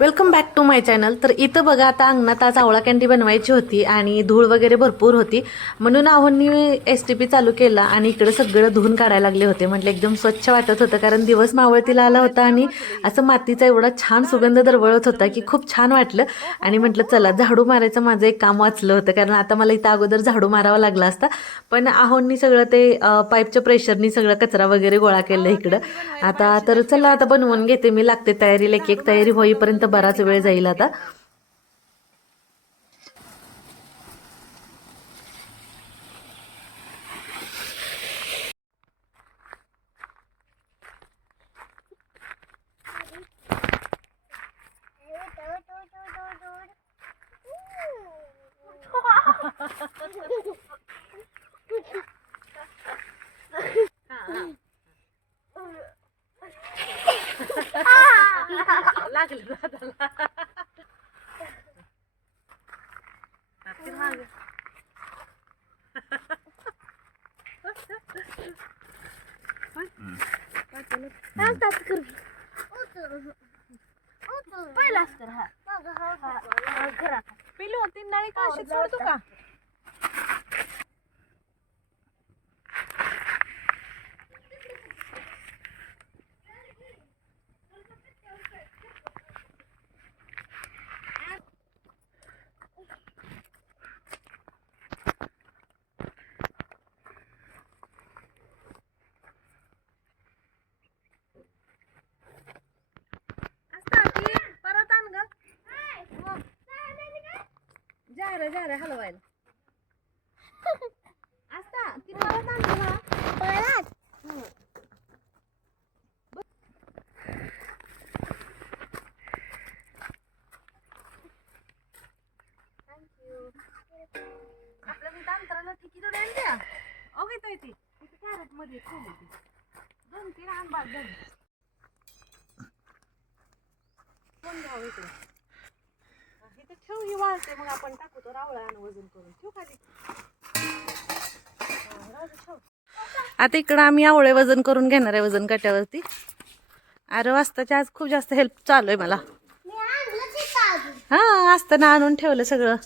Welcome back to my channel. तर इथं बघा आता अंगणात आज आवळा कँडी बनवायची होती आणि धूळ वगैरे भरपूर होती, म्हणून आहोंनी STP चालू केला आणि इकडं सगळं धुवून काढायला लागले होते. म्हटलं एकदम स्वच्छ वाटत होतं कारण दिवस मावळतीला आला होता आणि असं मातीचा एवढा छान सुगंध दरवळत होता की खूप छान वाटलं. आणि म्हटलं चला झाडू मारायचं माझं एक काम वाचलं होतं, कारण आता मला इथं अगोदर झाडू मारावा लागला असता, पण आहोंनी सगळं ते पाईपच्या प्रेशरनी सगळं कचरा वगैरे गोळा केलं इकडं. आता तर चला आता बनवून घेते मी, लागते तयारीला. एक एक तयारी होईपर्यंत बराच वेळ जाईल आता. लागलं पिलू तीन नाळी काशीत सोडतो का? परत आण ग. जा रे हलवायला. आस्ता ती परत आण ग. परत आपल्या मी अंतराला ठिकी तर द्या द्या. ओके ताई ती कॅरेट मध्ये ठेवली ती 2-3 आंबा झाली. कोण घ्यावं इकडे इथे ठेव, ही वाळते मग आपण टाकू तो रावळा आणि वजन करून ठेव खाली. आता इकडं आम्ही आवळे वजन करून घेणार आहे वजन काट्यावरती. अरे वाजताची आज खूप जास्त हेल्प चालू आहे मला. हा असताना आणून ठेवलं सगळं.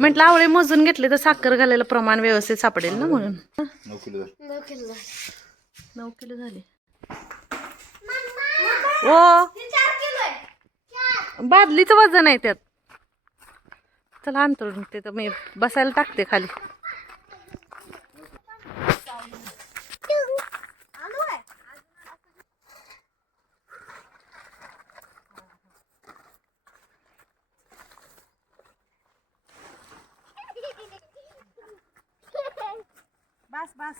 म्हटलं आवळे मोजून घेतले तर साखर घालायला प्रमाण व्यवस्थित सापडेल ना, म्हणून. 9 किलो झाले. ओ बादलीचं वजन आहे त्यात. चला अंतरून ते तर मी बसायला टाकते खाली. बस बस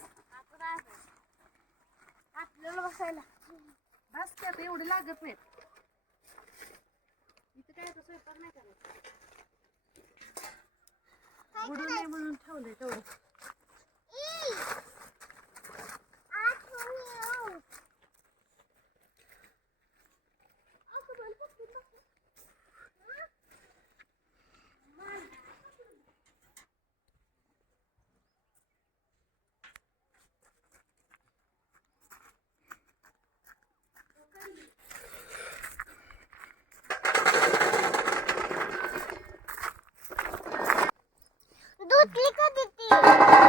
आपल्याला बसायला बस की, आता एवढं लागत नाही. इथं काय आता स्वयंपाक नाही करायचं, बुडू नये म्हणून ठेवलंय तेवढं.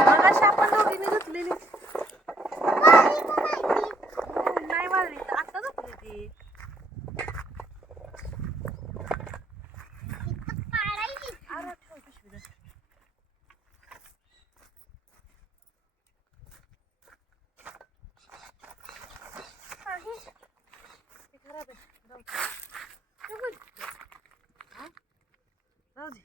मगाशी आपण दोघींनी धुतलेली नाही वाळली, आता धुतली ती. अरे ठेव पिशवी. खराब आहे राहू दे.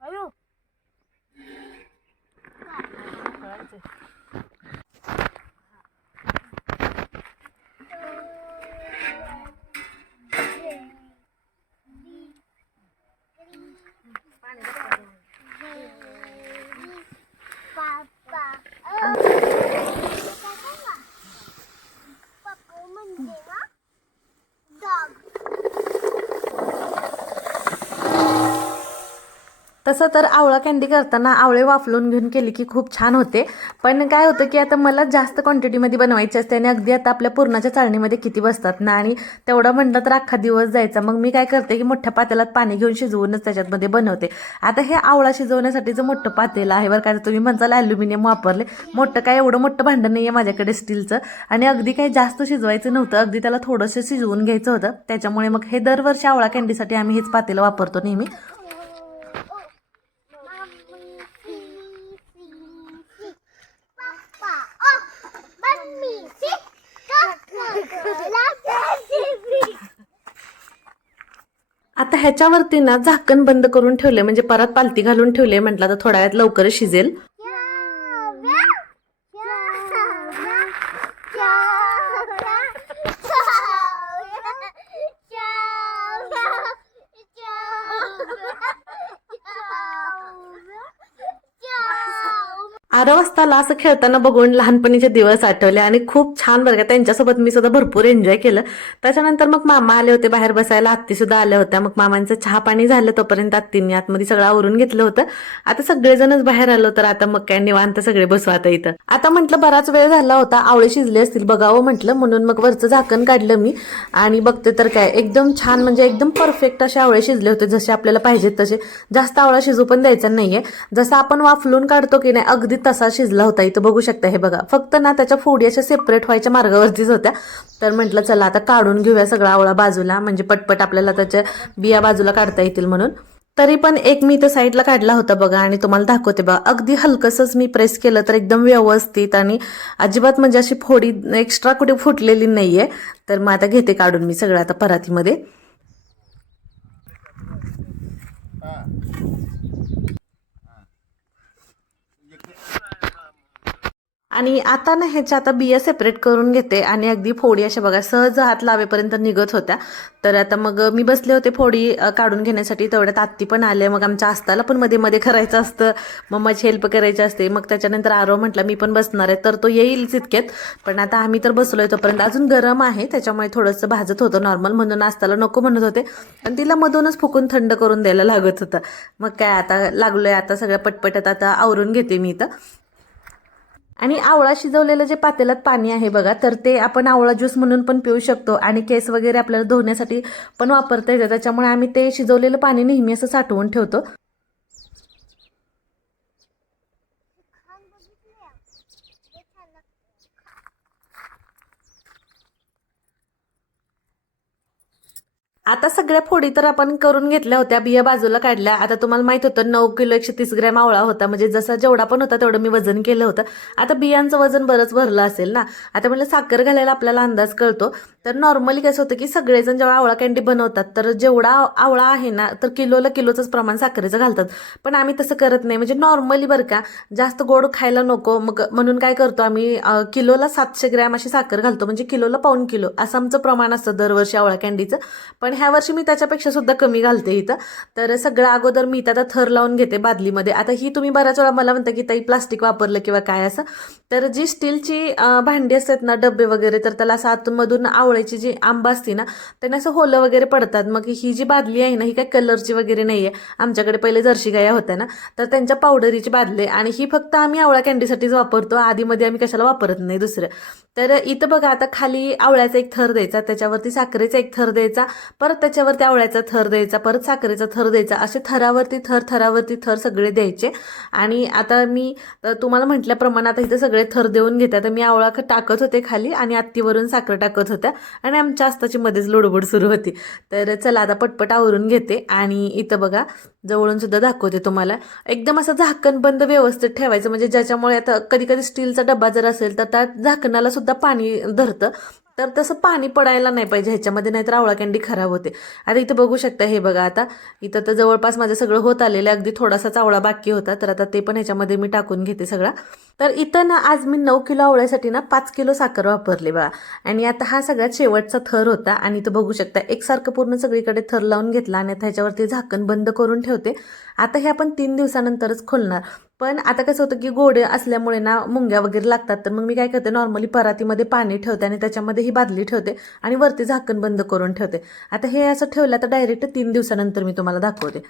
अयो करायचंय. 2 तसं तर आवळा कँडी करताना आवळे वाफलून घेऊन केली की खूप छान होते, पण काय होतं की आता मला जास्त क्वांटिटीमध्ये बनवायची असते आणि अगदी आता आपल्या पुरणाच्या चाळणीमध्ये किती बसतात ना, आणि तेवढं म्हटलं तर अख्खा दिवस जायचा. मग मी काय करते की मोठ्या पातेल्यात पाणी घेऊन शिजवूनच त्याच्यामध्ये बनवते. आता हे आवळा शिजवण्यासाठीचं मोठं पातेलं आहे बरं का. तुम्ही म्हणताल ॲल्युमिनियम वापरले, मोठं काय एवढं मोठं भांडं नाही आहे माझ्याकडे स्टीलचं, आणि अगदी काही जास्त शिजवायचं नव्हतं, अगदी त्याला थोडंसं शिजवून घ्यायचं होतं. त्याच्यामुळे मग हे दरवर्षी आवळा कँडीसाठी आम्ही हेच पातेलं वापरतो नेहमी. आता ह्याच्यावरती ना झाकण बंद करून ठेवले, म्हणजे परत पालती घालून ठेवले. म्हटलं तर थोड्या वेळात लवकरच शिजेल. आरव असताना असं खेळताना बघून लहानपणीचे दिवस आठवले आणि खूप छान बरं का. त्यांच्यासोबत मी सुद्धा भरपूर एन्जॉय केलं. त्याच्यानंतर मग मामा आले होते बाहेर बसायला, आत्ती सुद्धा आल्या होत्या. मग मामांचं चहा पाणी झालं, तोपर्यंत आत्तींनी आतमध्ये सगळं आवरून घेतलं होतं. आता सगळेजणच बाहेर आलो, तर आता मग काय निवांत सगळे बसू आता इथं. आता म्हटलं बराच वेळ झाला होता, आवळे शिजले असतील बघावं म्हटलं, म्हणून मग वरचं झाकण काढलं मी आणि बघते तर काय एकदम छान, म्हणजे एकदम परफेक्ट असे आवळे शिजले होते, जसे आपल्याला पाहिजेत तसे. जास्त आवळा शिजू पण द्यायचा नाहीये, जसं आपण वाफलून काढतो की नाही अगदी तसा शिजला होता. इथं बघू शकता, हे बघा, फक्त ना त्याच्या फोडी अशा सेपरेट व्हायच्या मार्गावरतीच होत्या. तर म्हटलं चला आता काढून घेऊया सगळा आवळा बाजूला, म्हणजे पटपट आपल्याला त्याच्या बिया बाजूला काढता येतील म्हणून. तरी पण एक मी इथं साईडला काढला होता बघा, आणि तुम्हाला दाखवते बघा. अगदी हलकसंच मी प्रेस केलं तर एकदम व्यवस्थित, आणि अजिबात म्हणजे अशी फोडी एक्स्ट्रा कुठे फुटलेली नाहीये. तर मग आता घेते काढून मी सगळं आता परातीमध्ये. आणि आता ना ह्याच्या आता बिया सेपरेट करून घेते, आणि अगदी फोडी अशा बघा सहज हात लावेपर्यंत निघत होत्या. तर आता मग मी बसले होते फोडी काढून घेण्यासाठी, तेवढ्यात आत्ती पण आले. मग आमच्या आस्ताला पण मध्ये मध्ये करायचं असतं, मम्माची हेल्प करायची असते. मग त्याच्यानंतर आरव म्हटलं मी पण बसणार आहे, तर तो येईल तितक्यात. पण आता आम्ही तर बसलोय तोपर्यंत अजून गरम आहे, त्याच्यामुळे थोडंसं भाजत होतं नॉर्मल, म्हणून आस्ताला नको म्हणत होते, आणि तिला मधूनच फुकून थंड करून द्यायला लागत होतं. मग काय आता लागलोय, आता सगळ्या पटपटत आता आवरून घेते मी इथं. आणि आवळा शिजवलेलं जे पातेल्यात पाणी आहे बघा, तर ते आपण आवळा ज्यूस म्हणून पण पिऊ शकतो, आणि केस वगैरे आपल्याला धुण्यासाठी पण वापरता येतं. त्याच्यामुळे आम्ही ते शिजवलेलं पाणी नेहमी असं साठवून ठेवतो. आता सगळ्या फोडी तर आपण करून घेतल्या होत्या, बिया बाजूला काढल्या. आता तुम्हाला माहित होतं 9 किलो 130 ग्रॅम आवळा होता, म्हणजे जसा जेवढा पण होता तेवढं मी वजन केलं होतं. आता बियांचं वजन बरंच भरलं असेल ना. आता म्हटलं साखर घालायला आपल्याला अंदाज कळतो. तर नॉर्मली कसं होतं की सगळेजण जेव्हा आवळा कँडी बनवतात, तर जेवढा आवळा आहे ना, तर किलोला किलोचंच प्रमाण साखरेचं घालतात. पण आम्ही तसं करत नाही, म्हणजे नॉर्मली बरं का, जास्त गोड खायला नको, मग म्हणून काय करतो आम्ही, किलोला 700 ग्रॅम अशी साखर घालतो, म्हणजे किलोला पाऊण किलो असं आमचं प्रमाण असतं दरवर्षी आवळा कँडीचं. पण ह्या वर्षी मी त्याच्यापेक्षा सुद्धा कमी घालते इथं. तर सगळं अगोदर मी इथं आता थर लावून घेते बादलीमध्ये. आता ही तुम्ही बऱ्याच वेळा मला म्हणता की ताई प्लास्टिक वापरलं किंवा काय असं, तर जी स्टीलची भांडी असतात ना, डबे वगैरे, तर त्याला असं आतमधून आवळ्याची जी आंबा असते ना, त्यांना असं होलं वगैरे पडतात. मग ही जी बादली आहे ना, ही काय कलरची वगैरे नाही आहे. आमच्याकडे पहिले जर्सी गाया होत्या ना, तर त्यांच्या पावडरीची बादली, आणि ही फक्त आम्ही आवळा कँडीसाठीच वापरतो, आधीमध्ये आम्ही कशाला वापरत नाही दुसरं. तर इथं बघा, आता खाली आवळ्याचा एक थर द्यायचा, त्याच्यावरती साखरेचा एक थर द्यायचा, परत त्याच्यावरती आवळ्याचा थर द्यायचा, परत साखरेचा थर द्यायचा, असे थरावरती थर सगळे द्यायचे. आणि आता मी तुम्हाला म्हटल्याप्रमाणे आता इथं सगळे थर देऊन घेते. आता मी आवळा टाकत होते खाली, आणि आत्तीवरून साखर टाकत होत्या, आणि आमच्या आस्ताची मध्येच लोडबोड सुरू होती. तर चला आता पटपट आवरून घेते. आणि इथं बघा जवळून सुद्धा दाखवते तुम्हाला. एकदम असं झाकण बंद व्यवस्थित ठेवायचं, म्हणजे ज्याच्यामुळे आता कधी कधी स्टीलचा डबा जर असेल तर त्या झाकणाला सुद्धा पाणी धरतं, तर तसं पाणी पडायला नाही पाहिजे ह्याच्यामध्ये, नाहीतर आवळा कँडी खराब होते. आता इथं बघू शकता, हे बघा, आता इथं तर जवळपास माझं सगळं होत आलेलं, अगदी थोडासाच आवळा बाकी होता, तर आता ते पण ह्याच्यामध्ये मी टाकून घेते सगळा. तर इथं ना आज मी 9 किलो आवळ्यासाठी ना 5 किलो साखर वापरली बघा. आणि आता हा सगळ्यात शेवटचा थर होता, आणि इथं बघू शकता एकसारखं पूर्ण सगळीकडे थर लावून घेतला, आणि ह्याच्यावरती झाकण बंद करून ठेवते. आता हे आपण 3 दिवसानंतरच खोलणार. पण आता कसं होतं की गोडे असल्यामुळे ना मुंग्या वगैरे लागतात, तर मग मी काय करते, नॉर्मली परातीमध्ये पाणी ठेवते, आणि त्याच्यामध्ये ही बादली ठेवते, आणि वरती झाकण बंद करून ठेवते. आता हे असं ठेवलं तर डायरेक्ट 3 दिवसानंतर मी तुम्हाला दाखवते.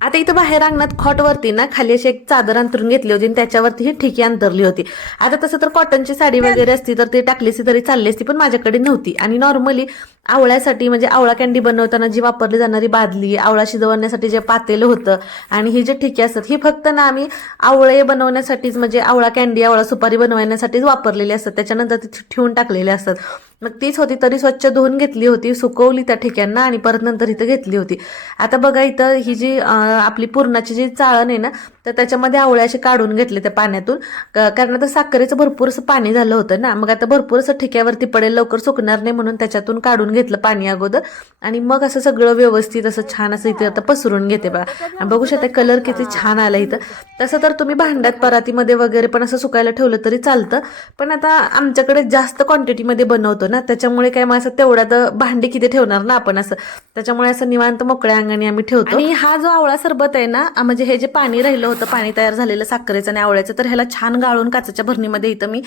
आता इथं बाहेर अंगणात खॉटवरती ना खाली अशी एक चादर अंतरून घेतली होती आणि त्याच्यावरती ही ठिकी अंतरली होती. आता तसं तर कॉटनची साडी वगैरे असती तर ती टाकली असती तरी चालली असती, पण माझ्याकडे नव्हती. आणि नॉर्मली आवळ्यासाठी म्हणजे आवळा कॅन्डी बनवताना जी वापरली जाणारी बादली, आवळा शिजवण्यासाठी जे पातेलं होतं आणि ही जे ठिकी असतात ही फक्त ना आम्ही आवळे बनवण्यासाठीच म्हणजे आवळा कॅन्डी, आवळा सुपारी बनवण्यासाठीच वापरलेली असतात. त्याच्यानंतर ती ठेवून टाकलेली असतात. मग तीच होती तरी स्वच्छ धुवून घेतली होती, सुकवली त्या ठिक्यांना आणि परत नंतर इथं घेतली होती. आता बघा इथं ही जी आपली पुरणाची जी चाळण आहे ना तर त्याच्यामध्ये आवळे असे काढून घेतले त्या पाण्यातून, कारण आता साखरेचं भरपूर असं पाणी झालं होतं ना. मग आता भरपूर असं ठिक्यावरती पडेल, लवकर सुकणार नाही म्हणून त्याच्यातून काढून घेतलं पाणी अगोदर आणि मग असं सगळं व्यवस्थित असं छान असं इथे आता पसरून घेते बघा. बघू शकता कलर किती छान आला इथं. तसं तर तुम्ही भांड्यात परातीमध्ये वगैरे पण असं सुकायला ठेवलं तरी चालतं, पण आता आमच्याकडे जास्त क्वांटिटीमध्ये बनवतो ना त्याच्यामुळे काय मग असं तेवढ्यात भांडी किती ठेवणार ना आपण असं, त्याच्यामुळे असं निवांत मोकळ्या अंगाने आम्ही ठेवतो. आणि हा जो आवळा सरबत आहे ना म्हणजे हे जे पाणी राहिलं होतं, पाणी तयार झालेलं साखरेचं आणि आवळ्याचं, तर ह्याला छान गाळून काचेच्या भरणीमध्ये इथं मी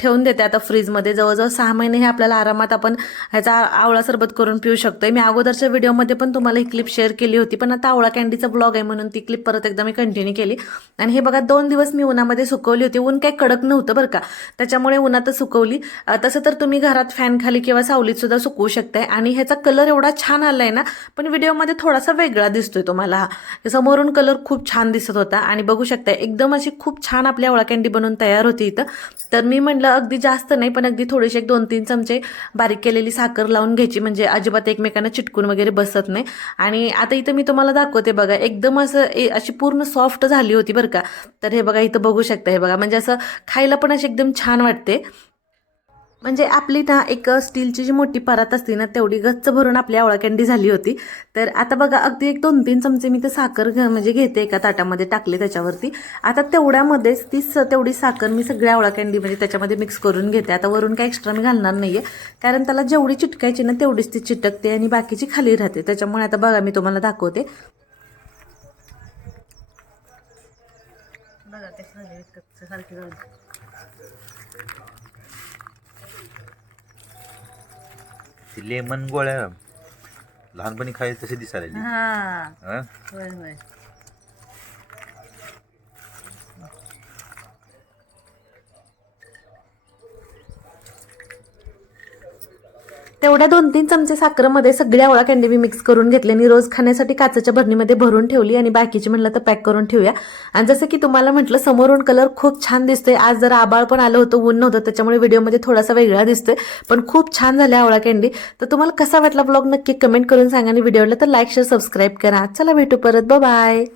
ठेवून देते आता फ्रीजमध्ये. जवळजवळ 6 महिने हे आपल्याला आरामात आपण ह्याचा आवळा सरबत करून पिऊ शकतोय. मी अगोदरच्या व्हिडिओमध्ये पण तुम्हाला ही क्लिप शेअर केली होती, पण आता आवळा कॅन्डीचा ब्लॉग आहे म्हणून ती क्लिप परत एकदा मी कंटिन्यू केली. आणि हे बघा 2 दिवस मी उन्हामध्ये सुकवली होती. ऊन काही कडक नव्हतं बरं का, त्याच्यामुळे उन्हातच सुकवली. तसं तर तुम्ही घरात फॅन खाली किंवा सावलीत सुद्धा सुकवू शकताय. आणि ह्याचा कलर एवढा छान आलाय ना, पण व्हिडिओमध्ये थोडासा वेगळा दिसतोय तुम्हाला. हा समोरून कलर खूप छान दिसत होता आणि बघू शकता एकदम अशी खूप छान आपली आवळा कॅन्डी बनवून तयार होती इथं. तर मी म्हटलं अगदी जास्त नाही पण अगदी थोडीशी 1-2-3 चमचे बारीक केलेली साखर लावून घ्यायची, म्हणजे अजिबात एकमेकांना चिटकून वगैरे बसत नाही. आणि आता इथं मी तुम्हाला दाखवते बघा, एकदम असं अशी पूर्ण सॉफ्ट झाली होती बरं का. तर हे बघा इथं बघू शकता, हे बघा म्हणजे असं खायला पण अशी एकदम छान वाटते. म्हणजे आपली ना एक स्टीलची जी मोठी परात असते ना तेवढी गच्च भरून आपली आवळा कॅन्डी झाली होती. तर आता बघा अगदी 1-2-3 चमचे मी ते साखर म्हणजे घेते एका ताटामध्ये टाकले त्याच्यावरती. आता तेवढ्यामध्येच तेवढी साखर मी सगळ्या आवळा कॅन्डी म्हणजे त्याच्यामध्ये मिक्स करून घेते. आता वरून काय एक्स्ट्रा मी घालणार नाहीये, कारण त्याला जेवढी चिटकायची ना तेवढीच ती चिटकते आणि बाकीची खाली राहते. त्याच्यामुळे आता बघा मी तुम्हाला दाखवते. बघा कसं सारखी लेमन गोळ्या लहानपणी खायला तसे दिसायला. हा होय होय. तेवढ्या 2-3 चमचे साखरेमध्ये सगळी आवळा कॅन्डी मी मिक्स करून घेतली आणि रोज खाण्यासाठी काचेच्या भरणीमध्ये भरून ठेवली आणि बाकीची म्हटलं तर पॅक करून ठेवूया. आणि जसं की तुम्हाला म्हटलं समोरून कलर खूप छान दिसतोय. आज जरा आबाळ पण आलं होतं, ऊन नव्हतं, त्याच्यामुळे व्हिडिओमध्ये थोडासा वेगळा दिसतोय, पण खूप छान झाल्या आवळा कॅन्डी. तर तुम्हाला कसा वाटला ब्लॉग नक्की कमेंट करून सांगा आणि व्हिडिओला तर लाईक शेअर सबस्क्राईब करा. चला भेटू परत, बाय बाय.